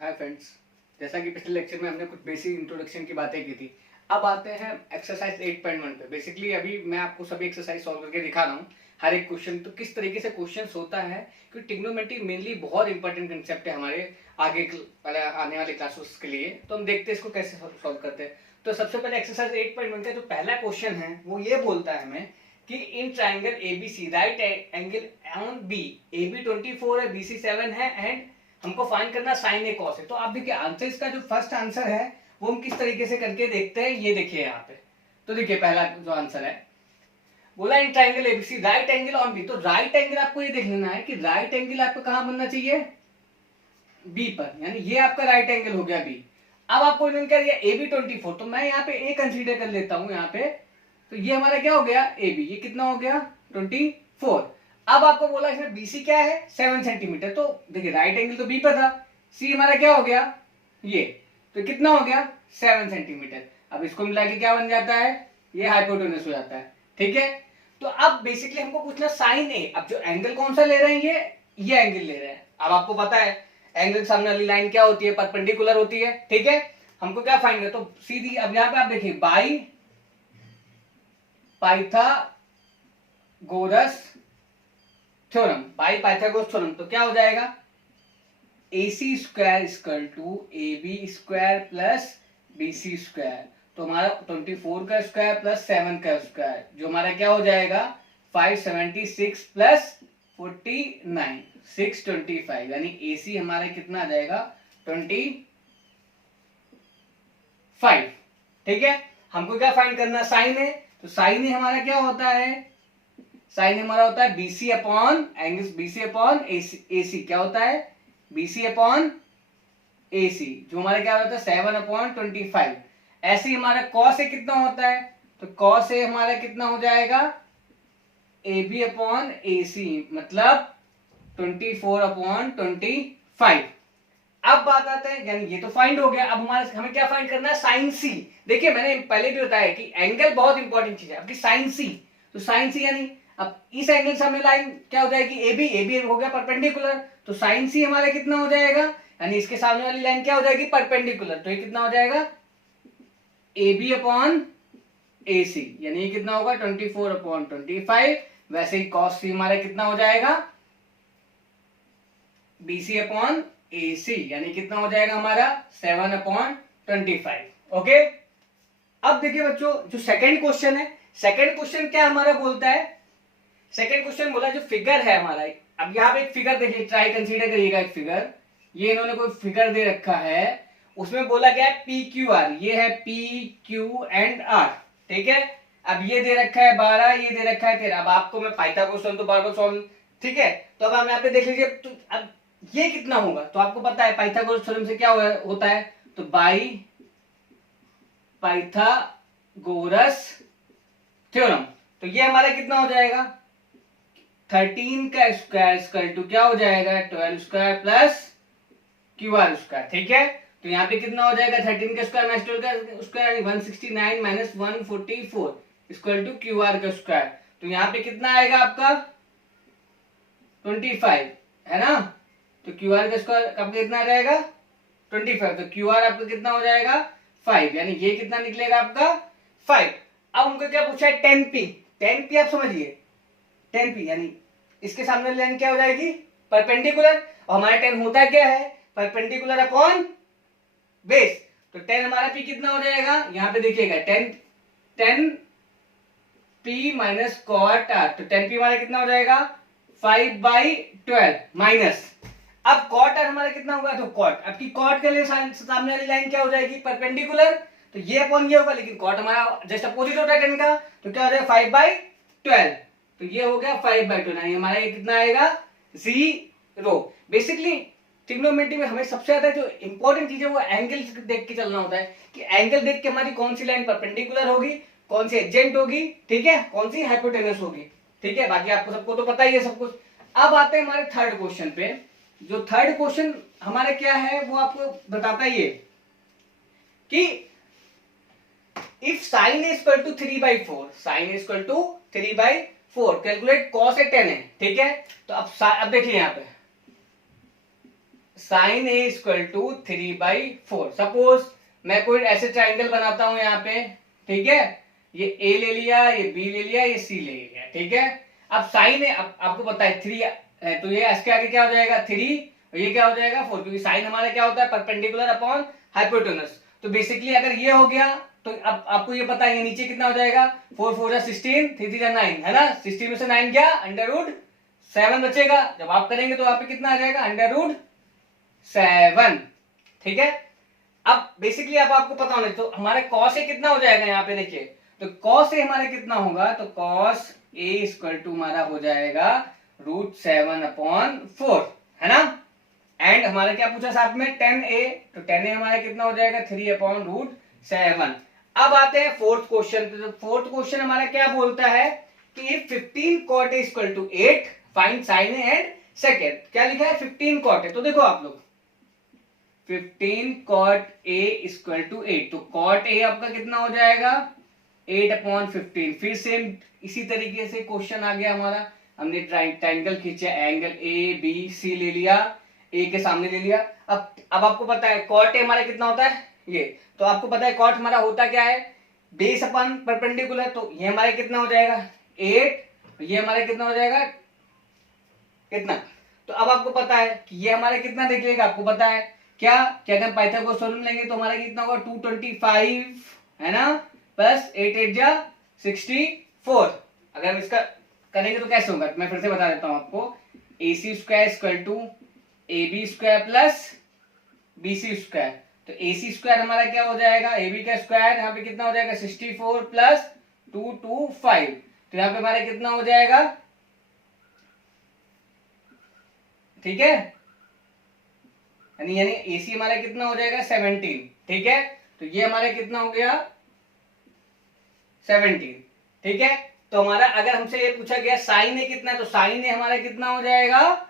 Hi friends, जैसा कि पिछले लेक्चर में हमने कुछ बेसिक इंट्रोडक्शन की बातें की थी। अब आते हैं एक्सरसाइज 8.1 पे। बेसिकली अभी मैं आपको सभी एक्सरसाइज सॉल्व करके दिखा रहा हूँ, हर एक क्वेश्चन। तो किस तरीके से क्वेश्चन होता है, क्योंकि ट्रिग्नोमेट्री मेनली बहुत इंपॉर्टेंट कंसेप्ट है हमारे आगे वाले आने वाले क्लासेस के लिए। तो हम देखते हैं इसको कैसे सॉल्व करते हैं। तो सबसे पहले एक्सरसाइज 8.1 का जो पहला क्वेश्चन है वो ये बोलता है हमें कि in triangle ABC right angle on B, AB 24 है, BC 7 है एंड हमको फाइंड करना साइन ए कॉस है। तो आप देखिए आंसर, इसका जो फर्स्ट आंसर है वो हम किस तरीके से करके देखते हैं, ये देखिए यहाँ पे। तो देखिए पहला जो आंसर है, बोला in triangle ABC right angle on B. तो राइट एंगल आपको ये देख लेना है कि राइट एंगल आपको कहां बनना चाहिए, बी पर, यानी ये आपका राइट एंगल हो गया बी। अब आपको इन्होंने क्या दिया, AB 24, तो मैं यहाँ पे ए कंसीडर कर लेता हूं यहाँ पे। तो ये हमारा क्या हो गया, AB, ये कितना हो गया 24। अब आपको बोला इसमें BC क्या है 7 सेंटीमीटर। तो देखिए राइट एंगल तो B पर था, C हमारा क्या हो गया ये, तो कितना हो गया 7 सेंटीमीटर। अब इसको मिला के क्या बन जाता है, ये हाइपोटेन्यूस हो जाता है। ठीक है, तो अब बेसिकली हमको पूछना साइन ए। अब जो एंगल कौन सा ले रहे हैं, ये एंगल ले रहे हैं। अब आपको पता है एंगल सामने वाली लाइन क्या होती है, परपेंडिकुलर होती है। ठीक है, हमको क्या फाइंड करना, तो सीधी, अब यहाँ पे आप देखिए by Pythagoras theorem, by Pythagoras theorem, तो क्या हो जाएगा AC square equal to AB square plus BC square. तो हमारा 24 का स्क्वायर प्लस 7 का स्क्वायर, जो हमारा क्या हो जाएगा 576 प्लस 49 625, यानी AC हमारा कितना आ जाएगा 25। ठीक है, हमको क्या फाइंड करना, साइन है। तो साइन है हमारा क्या होता है, साइन हमारा होता है BC upon angle BC upon AC क्या होता है BC अपॉन AC, जो हमारा क्या होता है 7/25। ऐसे ही हमारा कॉस ए कितना होता है, तो कॉस ए हमारा कितना हो जाएगा AB अपॉन AC, मतलब 24/25। अब बात आता है, यानी ये तो फाइंड हो गया। अब हमें क्या फाइंड करना है, साइन सी। देखिए मैंने पहले भी बताया कि एंगल बहुत इंपॉर्टेंट चीज है आपकी, साइन सी। तो साइन सी यानी अब इस एंगल से हमें लाइन क्या हो जाएगी AB, AB हो गया परपेंडिकुलर। तो साइन सी हमारा कितना हो जाएगा, यानी इसके सामने वाली लाइन क्या हो जाएगी परपेंडिकुलर। तो ये कितना हो जाएगा AB अपॉन AC, यानी ये कितना होगा 24/25। वैसे ही कॉस सी हमारा कितना हो जाएगा BC अपॉन AC, यानी कितना हो जाएगा हमारा 7/25। ओके, अब देखिए बच्चों जो सेकंड क्वेश्चन है, सेकंड क्वेश्चन क्या हमारा बोलता है, सेकंड क्वेश्चन बोला जो फिगर है हमारा। अब यहाँ पे एक फिगर देखिए, ट्राई कंसीडर करिएगा एक फिगर। ये इन्होंने कोई फिगर दे रखा है, उसमें बोला गया है PQR, ये है PQ&R। ठीक है, अब ये दे रखा है 12, ये दे रखा है 13। अब आपको मैं पाइथागोरस थ्योरम तो बार बार सॉल्व, ठीक है, तो अब हम यहाँ पे देख लीजिए। तो अब ये कितना होगा, तो आपको पता है पाइथागोरस थ्योरम से क्या होता है, तो बाई पाइथागोरस थ्योरम। तो ये हमारा कितना हो जाएगा 13 का स्क्वायर इक्वल टू क्या हो जाएगा 12 स्क्वायर प्लस QR स्क्वायर। ठीक है, तो यहाँ पे कितना हो जाएगा 13 का स्क्वायर माइनस 12 का square 169 minus 144 equal to QR का स्क्वायर। तो यहाँ पे कितना आएगा आपका 25, है ना। तो QR का स्क्वायर आपका कितना रहेगा 25, तो QR आपका कितना हो जाएगा 5, यानी ये कितना निकलेगा आपका 5। अब हमको क्या पूछा है 10P, 10P आप समझिए 10P, यानी इसके सामने लाइन क्या हो जाएगी परपेंडिकुलर, और हमारा 10 होता क्या है परपेंडिकुलर अपॉन बेस। तो 10 हमारा P कितना हो जाएगा, यहाँ पे देखिएगा 10P माइनस कॉट R। तो 10P हमारा कितना हो जाएगा 5/12 माइनस, अब कॉट R हमारा कितना होगा, तो कॉट, आपकी कॉट के लिए सामने वाली लाइन क्या हो जाएगी परपेंडिकुलर, तो ये अपॉन ये होगा, लेकिन कॉट हमारा जस्ट अपोजिट होता है 10 का। तो क्या हो जाएगा 5/12, तो ये हो गया 5/12, यानी हमारा ये कितना आएगा 0। बेसिकली ट्रिग्नोमेट्री में हमें सबसे ज्यादा जो इंपॉर्टेंट चीज है वो एंगल देख के चलना होता है, कि एंगल देख के हमारी कौन सी लाइन परपेंडिकुलर होगी, कौन सी एडजेंट होगी, ठीक है, कौन सी हाइपोटेनस होगी। ठीक है, बाकी आपको सबको तो पता ही है सब कुछ। अब आते हैं हमारे थर्ड क्वेश्चन पे। जो थर्ड क्वेश्चन हमारा क्या है वो आपको बताता ही है कि if sine is equal to 3/4, sine is equal to 3/4, calculate cos A 10 है। ठीक है, तो अब देखिए यहाँ पे sine A equal to 3/4। Suppose मैं कोई ऐसे ट्राइंगल बनाता हूं यहाँ पे, ठीक है, ये ए ले लिया, ये बी ले लिया, ये सी ले लिया, ठीक है। अब साइन है, अब आपको पता है 3 है, तो ये इसके आगे क्या हो जाएगा 3, और ये क्या हो जाएगा 4, क्योंकि साइन हमारा क्या होता है परपेंडिकुलर अपॉन हाइपोटेनस। तो बेसिकली अगर ये हो गया तो अब आपको ये पता है ये नीचे कितना हो जाएगा, 4 4 16, 3 3 9, है ना। 16 में से 9 क्या, √7 बचेगा। जब आप करेंगे तो आप पे कितना आ जाएगा, √7, ठीक है। अब बेसिकली अब आपको पता होना, तो हमारे कॉस ए कितना हो जाएगा यहाँ पे देखिए, तो कॉस ए हमारे कितना होगा, तो कॉस ए इक्वल टू हमारा हो जाएगा √7/4, है ना। एंड हमारा क्या पूछा साथ में, tan a, तो tan a हमारा कितना हो जाएगा 3/√7। अब आते हैं फोर्थ क्वेश्चन पे। तो फोर्थ क्वेश्चन हमारा क्या बोलता है कि 15 cot a equal to 8, find sin a and second. क्या लिखा है 15 cot a, तो देखो आप लोग 15 cot a इक्वल टू 8, तो cot a आपका कितना हो जाएगा 8/15। फिर सेम इसी तरीके से क्वेश्चन आ गया हमारा, हमने ट्राइंगल खींचा, एंगल ए बी सी ले लिया, ए के सामने ले लिया। अब आपको पता है कॉट ए हमारा कितना होता है ये, तो आपको पता है कॉट हमारा होता क्या है, बेस अपन परपेंडिकुलर, तो ये हमारा कितना हो जाएगा 8, ये हमारा कितना हो जाएगा कितना। तो अब आपको पता है कि ये हमारा कितना देख आपको पता है क्या, अगर हम पाइथागोरस थ्योरम लेंगे तो हमारा कितना होगा 225, है ना, प्लस 8 8 जा 64। अगर हम इसका करेंगे तो कैसे होगा, मैं फिर से बता देता हूं आपको, AC square equal to AB square plus BC square. तो AC स्क्वायर हमारा क्या हो जाएगा, AB का स्क्वायर यहाँ पे कितना हो जाएगा 64 प्लस 225, तो यहाँ पे हमारा कितना हो जाएगा, ठीक है, यानी AC हमारा कितना हो जाएगा 17, ठीक है। तो ये हमारा कितना हो गया 17, ठीक है। तो हमारा अगर हमसे ये पूछा गया साइन ए कितना है, तो साइन ए हमारा कितना हो जाएगा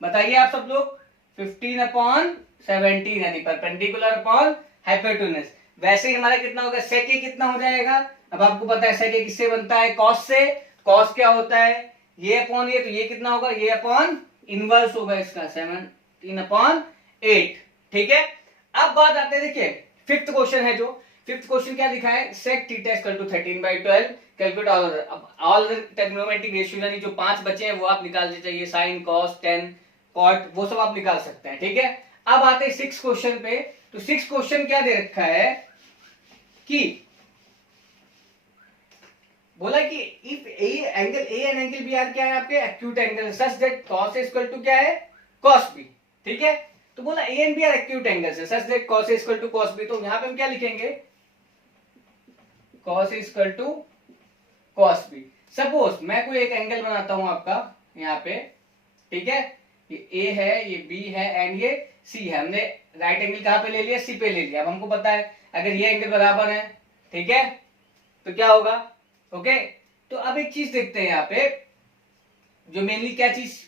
बताइए आप सब लोग, 15/17, यानी परपेंडिकुलर अपॉन हाइपोटेनस। वैसे ही हमारा कितना होगा सेक ए कितना हो जाएगा, अब आपको पता है सेक ए किससे बनता है, कॉस से। कॉस क्या होता है, ये अपॉन ये, तो ये कितना होगा, ये अपॉन इनवर्स होगा इसका 17/8, ठीक है। अब बात आते हैं देखिए फिफ्थ क्वेश्चन है, जो फिफ्थ क्वेश्चन क्या लिखा है, sec theta equal to 13/12, calculate all other. अब ऑल ट्रिग्नोमेट्रिक रेशियो यानी जो 5 बचे हैं वो आप निकालने चाहिए, साइन कॉस टेन कॉट वो सब आप निकाल सकते हैं, ठीक है। अब आते हैं 6 क्वेश्चन पे। तो 6 क्वेश्चन क्या दे रखा है कि बोला कि if A angle A and angle B are क्या है आपके acute angle such that cos A equal to क्या है cos बी, ठीक है। तो बोला A and B are acute angles है such that cos A equal to cos B, तो यहां पे हम क्या लिखेंगे cos A equal to cos B. Suppose मैं कोई एक एंगल बनाता हूं आपका यहाँ पे, ठीक है, ये ए है, ये बी है एंड ये सी है। हमने राइट एंगल कहां पे ले लिया, सी पे ले लिया। अब हमको पता है अगर ये एंगल बराबर है, ठीक है, तो क्या होगा, ओके। तो अब एक चीज देखते हैं यहाँ पे, जो मेनली क्या चीज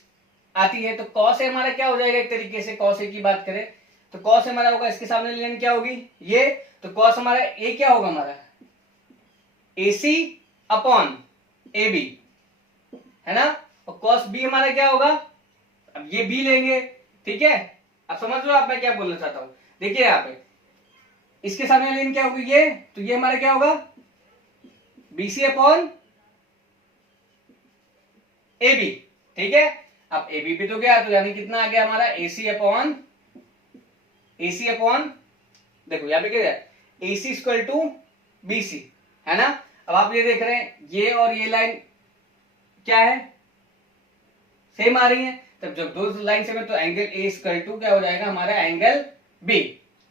आती है, तो cos ए हमारा क्या हो जाएगा, एक तरीके से cos ए की बात करें तो cos हमारा होगा, इसके सामने लेन क्या होगी ये, तो cos हमारा ए क्या होगा हमारा AC अपॉन AB, है ना, और cos B हमारा क्या होगा, अब ये B लेंगे, ठीक है। अब समझ लो आप मैं क्या बोलना चाहता हूं, देखिए यहाँ पे इसके सामने लेन क्या होगी ये, तो ये हमारा क्या होगा BC अपॉन AB, ठीक है। अब AB भी तो गया, तो यानी कितना आ गया हमारा AC अपॉन देखो यहाँ पे क्या है AC इक्वल टू BC, है ना। अब आप ये देख रहे हैं ये और ये लाइन क्या है सेम आ रही है, तब जब दो लाइन सेम है तो एंगल A इक्वल टू क्या हो जाएगा हमारा एंगल B,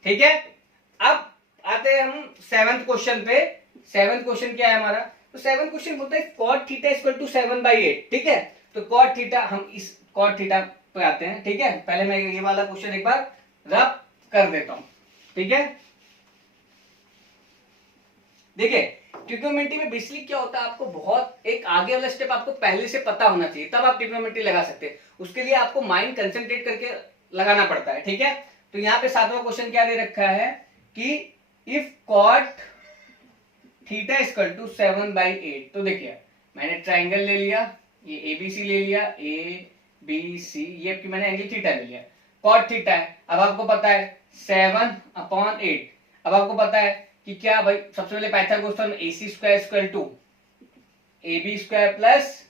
ठीक है। अब आते हैं हम 7th क्वेश्चन पे। 7th क्वेश्चन क्या है हमारा, तो 7th क्वेश्चन बोलता है cot थीटा इक्वल टू 7/8, ठीक है। तो cot थीटा, हम इस cot थीटा पे आते हैं, ठीक है। पहले मैं ये वाला क्वेश्चन एक बार रब कर देता हूं, ठीक है। देखिए ट्रिग्नोमेट्री में बेसिकली क्या होता है, आपको बहुत एक आगे वाला स्टेप आपको पहले से पता होना चाहिए, तब आप ट्रिग्नोमेट्री लगा सकते हैं। उसके लिए आपको माइंड कंसंट्रेट करके लगाना पड़ता है, ठीक है। तो यहाँ पे 7वां क्वेश्चन क्या दे रखा है कि if cot theta equal to 7/8, तो देखिए मैंने ट्राइंगल ले लिया, ये ABC ले लिया, ABC, ये मैंने एंगल थीटा ले लिया। कॉट थीटा है। अब आपको पता है 7/8। अब आपको पता है कि क्या भाई, सबसे पहले Pythagoras theorem AC square equal to AB square plus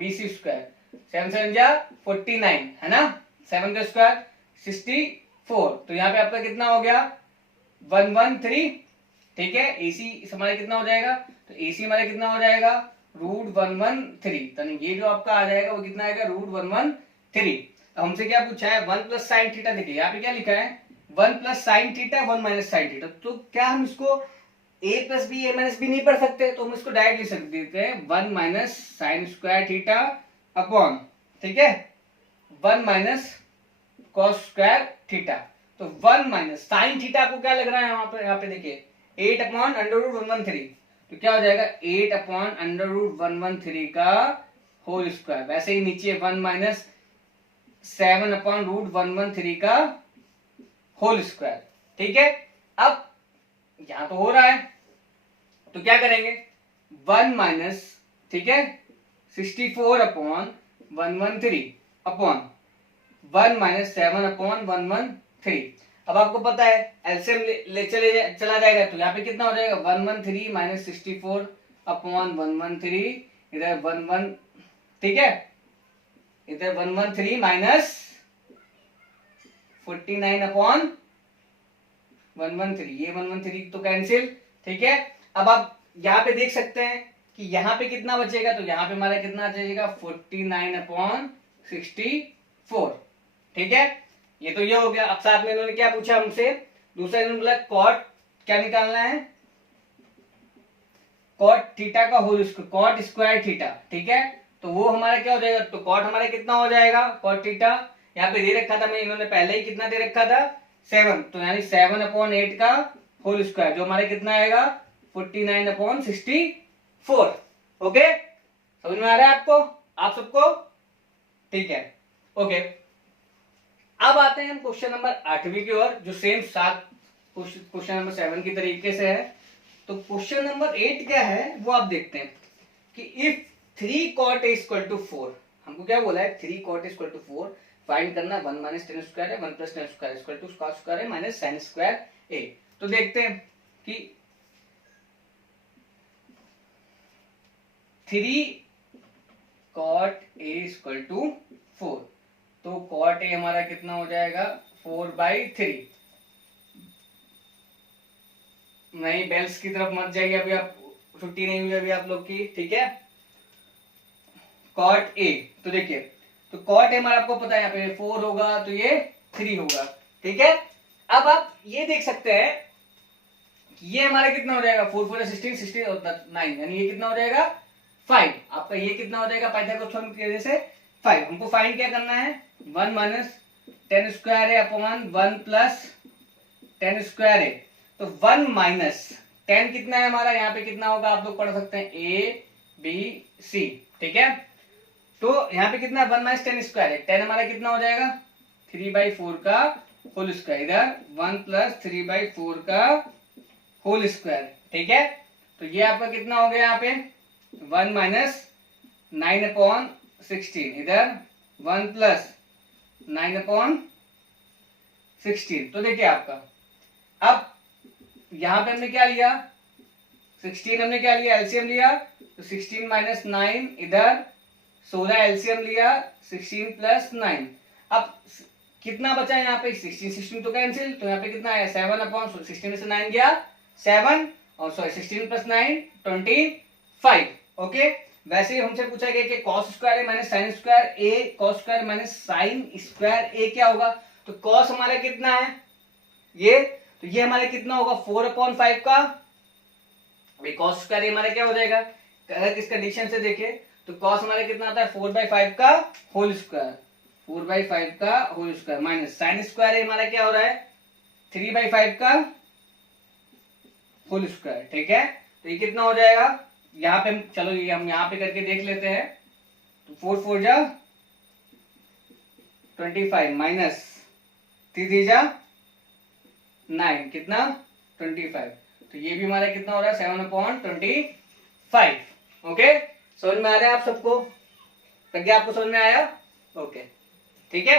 BC square, 7 7 जा 49 है ना, 7 का स्क्वायर 64। तो यहाँ पे आपका कितना हो गया 113। ठीक है, AC हमारा कितना हो जाएगा, तो AC हमारा कितना हो जाएगा √113। तो ये जो आपका आ जाएगा वो कितना आएगा √113। हमसे क्या पूछा है 1 प्लस साइन थीटा। देखिए यहाँ पे क्या लिखा है 1 plus sine theta 1 minus sine theta. तो क्या हम इसको a plus B a minus B नहीं पढ़ सकते, तो हम इसको डायरेक्ट लिख सकते हैं 1 minus sine square theta upon, ठीक है, 1 माइनस कॉस स्क्वायर थीटा। तो 1 माइनस साइन थीटा आपको क्या लग रहा है यहाँ पे देखिए 8/√113। तो क्या हो जाएगा 8/√113 का होल स्क्वायर। वैसे ही नीचे 1 माइनस 7/√113 का होल स्क्वायर। ठीक है, अब यहां तो हो रहा है, तो क्या करेंगे 1 माइनस, ठीक है, 64/113 अपॉन 1 माइनस 7/113। अब आपको पता है एलसीएम ले चला जाएगा, तो यहाँ पे कितना हो जाएगा 113 माइनस 64/113, इधर 11, ठीक है, इधर 113 माइनस 49/113, ये 113 तो कैंसिल। ठीक है, अब आप यहाँ पे देख सकते हैं कि यहाँ पे कितना बचेगा, तो यहाँ पे हमारा कितना बचेगा 49/64। ठीक है, ये तो ये हो गया। अब साथ में इन्होंने क्या पूछा हमसे, दूसरा इन्होंने बोला कॉट क्या निकालना है, कॉट थीटा का whole square, cot square theta. ठीक है, तो वो हमारा क्या हो जाएगा, तो कॉट हमारा कितना हो जाएगा कॉट थीटा, यहाँ पे दे रखा था मैं, इन्होंने पहले ही कितना दे रखा था 7, तो यानी 7/8 का होल स्क्वायर, जो हमारा कितना आएगा 49/64। ओके, समझ में आ रहा है आपको, आप सबको, ठीक है, ओके। अब आते हैं हम क्वेश्चन नंबर 8वीं की ओर, जो सेम 7 क्वेश्चन नंबर 7 की तरीके से है। तो क्वेश्चन नंबर 8 क्या है वो आप देखते हैं कि if 3 cot a equal to 4, हमको क्या बोला है 3 cot a equal to 4 find करना, 1 माइनस टेन स्क्वायर है 1 plus ten square equal to cos square है माइनस साइन स्क्वायर a। तो देखते हैं कि 3 cot a इक्वल टू 4, तो cot a हमारा कितना हो जाएगा 4/3। नहीं, बेल्स की तरफ मत जाइए, अभी आप छुट्टी नहीं हुई अभी आप लोग की, ठीक है। cot a, तो देखिए, तो cot a हमारा आपको पता है यहाँ पे 4 होगा तो ये 3 होगा। ठीक है, अब आप ये देख सकते हैं कि ये हमारा कितना हो जाएगा 4 4 16 16 और 9, यानी ये कितना हो जाएगा 5। आपका ये कितना हो जाएगा पाइथागोरस थ्योरम की वजह से 5। हमको फाइंड क्या करना है 1 माइनस टेन स्क्वायर है अपॉन 1 प्लस टेन स्क्वायर है। तो 1 माइनस 10 कितना है हमारा, यहाँ पे कितना होगा आप लोग पढ़ सकते हैं A B C। ठीक है, तो यहाँ पे कितना 1 माइनस टेन स्क्वायर है, 10 हमारा कितना हो जाएगा 3/4 का होल स्क्वायर, इधर 1 प्लस 3/4 का होल स्क्वायर। ठीक है, तो ये आपका कितना हो गया यहाँ पे 1 माइनस 9/16, इधर 1 प्लस 9/16। तो देखिए आपका, अब यहां पे हमने क्या लिया 16, हमने क्या लिया एलसीएम लिया, तो 16 माइनस 9, इधर 16 एलसीएम लिया 16 प्लस 9। अब कितना बचा यहाँ पे 16 16 तो कैंसिल, तो यहाँ पे कितना आया 7/16 में से 9 गया 7, और सॉरी 16 प्लस 9 25। ओके, वैसे ही हमसे पूछा गया कि cos square A minus sine square A, cos square minus sine square A क्या होगा, तो कॉस हमारा कितना है ये, तो ये हमारे कितना होगा 4/5 का, अभी कॉस स्क्वायर हमारा क्या हो जाएगा, अगर इस कंडीशन से देखें तो कॉस हमारा कितना आता है 4/5 का होल स्क्वायर, 4/5 का whole square minus sine square हमारा क्या हो रहा है 3/5 का होल स्क्वायर। ठीक है, तो ये कितना हो जाएगा, यहाँ पे चलो ये हम यहाँ पे करके देख लेते हैं, तो 4 4 जा 25 माइनस 3 3 जा 9, कितना 25, तो ये भी हमारा कितना हो रहा है 7/25। ओके, समझ में आ रहा है आप सबको, प्रज्ञा आपको समझ में आया, ओके, ठीक है।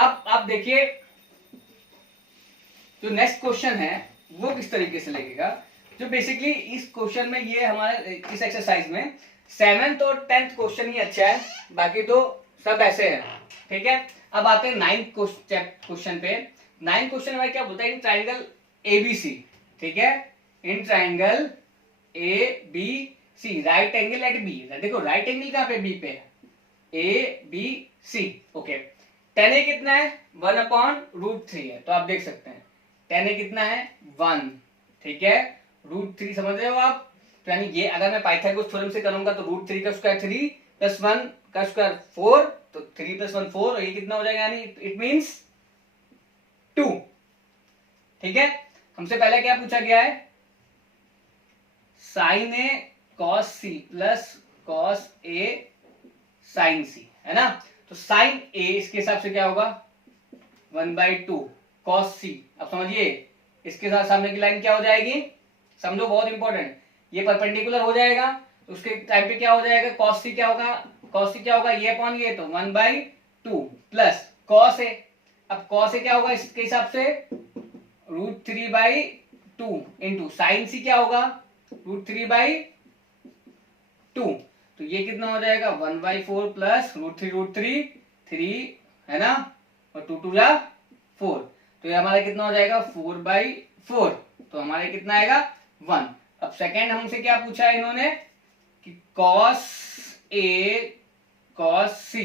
अब आप देखिए जो नेक्स्ट क्वेश्चन है वो किस तरीके से लगेगा। जो बेसिकली इस क्वेश्चन में ये हमारे इस एक्सरसाइज में 7th और 10th क्वेश्चन ही अच्छा है, बाकी तो सब ऐसे है। ठीक है, अब आते हैं 9th क्वेश्चन पे। 9th क्वेश्चन में क्या बोलता है, इन ट्राइंगल एबीसी, ठीक है, in triangle A B C right angle at B. देखो राइट एंगल कहां पे, बी पे है, A B C. Okay, tan A कितना है, 1/√3 है, तो आप देख सकते हैं tan ए कितना है 1, ठीक है, √3 समझ रहे हो आप। तो यानी ये अगर मैं पाइथागोरस थ्योरम से करूंगा तो √3 का स्क्वायर 3 प्लस 1 का स्क्वायर 4, तो 3 + 1 4, और ये कितना हो जाएगा, यानी इट मींस 2। ठीक है, हमसे पहले क्या पूछा गया है, sin a cos c plus cos a sin c, है ना। तो sin a इसके हिसाब से क्या होगा 1/2 cos c। अब समझिए इसके साथ सामने की लाइन क्या हो जाएगी, समझो बहुत इंपॉर्टेंट, ये परपेंडिकुलर हो जाएगा तो उसके टाइम पे क्या हो जाएगा, cos c क्या होगा, cos c क्या होगा, ये अपॉन ये, तो 1/2 प्लस cos a। अब cos a क्या होगा इसके हिसाब से √3/2 इंटू साइन सी क्या होगा √3/2, तो ये कितना हो जाएगा 1/4 प्लस √3 3, है ना, और 2 2 जा 4, तो ये हमारा कितना हो जाएगा 4/4, तो हमारे कितना आएगा 1। अब सेकेंड हमसे क्या पूछा है इन्होंने कि cos a cos c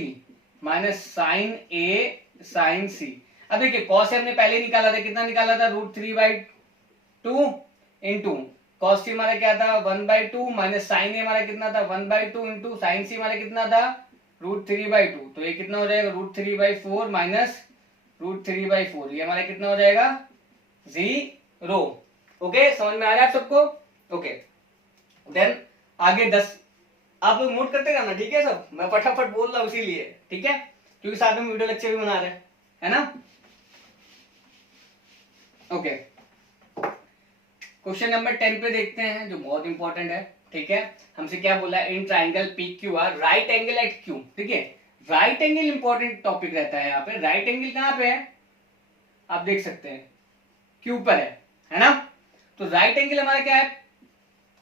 minus sine a sine c। अब देखिए cos a हमने पहले निकाला था, कितना निकाला था √3/2 इंटू cos c हमारा क्या था 1/2 माइनस साइन a हमारा कितना था 1/2 इंटू साइन c हमारा कितना था √3/2, तो ये कितना हो जाएगा √3/4 माइनस √3/4, ये हमारा कितना हो जाएगा 0। ओके, समझ में आ रहा है आप सबको। ओके, देन आगे 10 आप लोग नोट करते रहना, ठीक है सब, मैं फटाफट बोल रहा हूं इसीलिए, ठीक है, क्योंकि साथ में वीडियो लेक्चर भी बना रहे हैं, है ना। ओके, क्वेश्चन नंबर 10 पे देखते हैं जो बहुत इंपॉर्टेंट है। ठीक है, हमसे क्या बोला है, in triangle P Q R right angle at Q. ठीक है, राइट एंगल इंपॉर्टेंट टॉपिक रहता है यहाँ पे। राइट एंगल कहां पे है, आप देख सकते हैं क्यू पर है ना। तो राइट एंगल हमारा क्या है,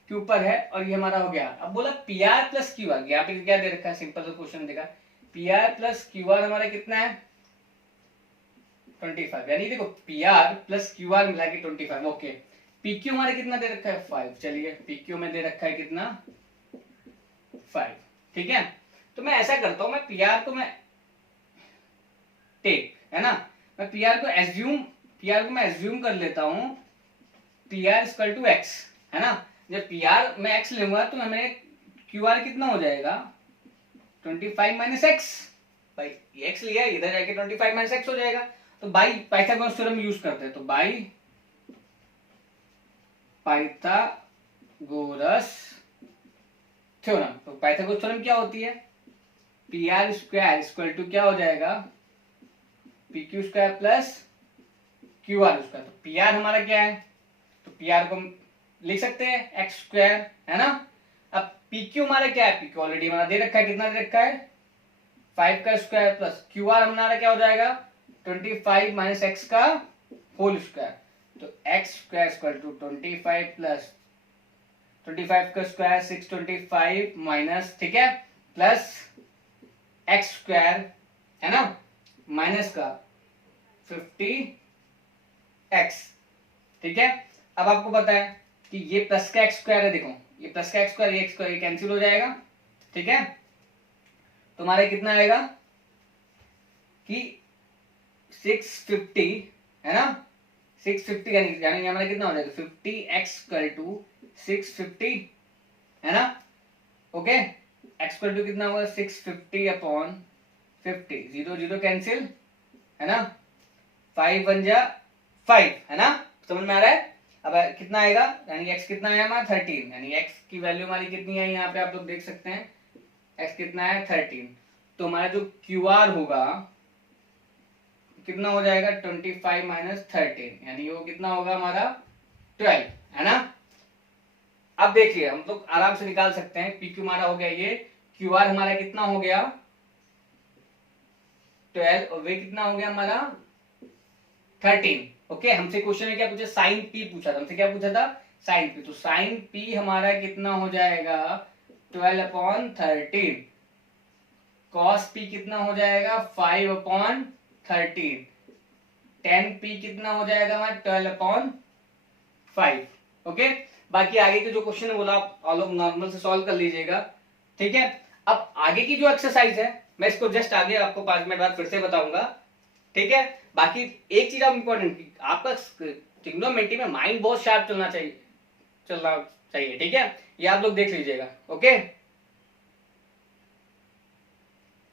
क्यू पर है, और ये हमारा हो गया। अब बोला P R plus Q are, यहाँ पे क्या दे रखा है, सिंपल सा क्वेश्चन देखा, P R plus Q are हमारा कितना है 25, यानी देखो P R plus Q are मिला के 25। ओके, पी क्यू हमारे कितना दे रखा है 5, चलिए पी क्यू में दे रखा है कितना 5। ठीक है, तो मैं ऐसा करता हूं, मैं पी आर को मैं टेक, है ना, मैं पी आर को एज्यूम कर लेता हूं P R equal to X, है ना। जब पी आर मैं एक्स लूंगा तो हमें क्यू आर कितना हो जाएगा 25 माइनस एक्स, भाई एक्स लिया इधर जाके 25 माइनस एक्स हो जाएगा। तो बाई पाइथागोरस थ्योरम यूज करते हैं, तो बाई पाइथागोरस थ्योरम, तो पाइथागोरस थ्योरम क्या होती है, P R square equal to क्या हो जाएगा P Q square plus Q R square. तो पी आर हमारा क्या है, तो पी आर को लिख सकते हैं एक्स स्क्वायर, है ना। अब पी क्यू हमारा क्या है, पी क्यू ऑलरेडी हमारा दे रखा है, कितना दे रखा है 5 का स्क्वायर प्लस क्यू आर हमारा क्या हो जाएगा 25 माइनस एक्स का होल स्क्वायर। तो X square equal to 25 plus 25 का स्क्वायर 625 माइनस, ठीक है, प्लस एक्स स्क्वायर, है ना, माइनस का 50x। ठीक है, अब आपको पता है कि ये प्लस का एक्स स्क्वायर है, देखो ये प्लस का एक्स स्क्वायर, ये एक्स स्क्वायर कैंसिल हो जाएगा। ठीक है, तो हमारे कितना आएगा कि 650, है ना, 650 यानी हमारा कितना हो जाएगा 50x इक्वल टू 650, है ना। ओके, x इक्वल टू कितना होगा 650/50, 0 0 कैंसिल, है ना, 5 1 जा 5, है ना, समझ में आ रहा है। अब कितना आएगा, यानी x कितना है हमारा 13, यानी x की वैल्यू हमारी कितनी है, यहाँ पे आप लोग देख सकते हैं x कितना है 13। तो हमारा जो QR होगा कितना हो जाएगा 25 माइनस 13, यानी वो कितना होगा हमारा 12, है ना। अब देखिए हम लोग आराम से निकाल सकते हैं, PQ हमारा हो गया ये, QR हमारा कितना हो गया 12 और वे कितना हो गया हमारा 13। ओके, हमसे क्वेश्चन में क्या पूछा, साइन पी पूछा था, हमसे क्या पूछा था, साइन पी। तो साइन पी हमारा कितना हो जाएगा 12/13। कॉस पी कितना हो जाएगा 5/13। टेन पी कितना हो जाएगा हमारा 12/5। ओके, बाकी आगे के जो क्वेश्चन है बोला आप लोग नॉर्मल से सॉल्व कर लीजिएगा। ठीक है, अब आगे की जो एक्सरसाइज है मैं इसको जस्ट आगे आपको 5 मिनट बाद फिर से बताऊंगा। ठीक है, बाकी एक चीज आप इंपॉर्टेंट, आपका ट्रिग्नोमेट्री में माइंड बहुत शार्प चलना चाहिए। ठीक है, ये आप लोग देख लीजिएगा। ओके।